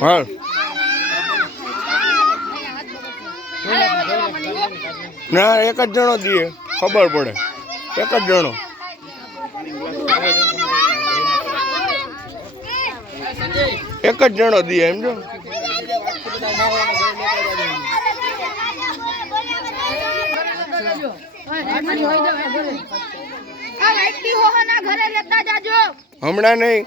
હાલ ના, એક જ જણો દઈએ ખબર પડે. એક જ જણો. એક જ જણો દઈએ એમ જો. હમણાં નહીં.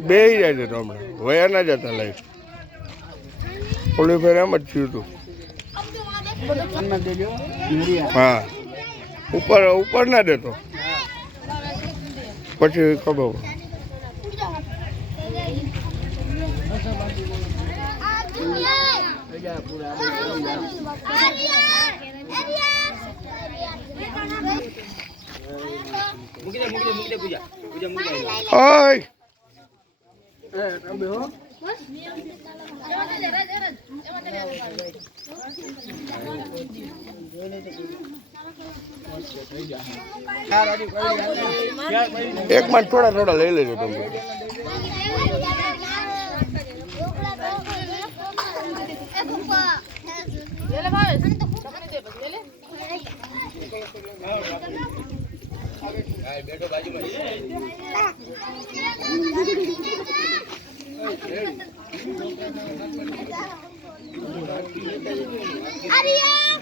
બે જાય છે તો હમણાં. વયા ના જતા લાઈફ ઓલી ફેર એમ જ થયું હતું હા. ઉપર ઉપર ના દેતો. પછી ખબર. ઓય! એક મિનિટ થોડા થોડા લઈ લેજો તમે. 아리야!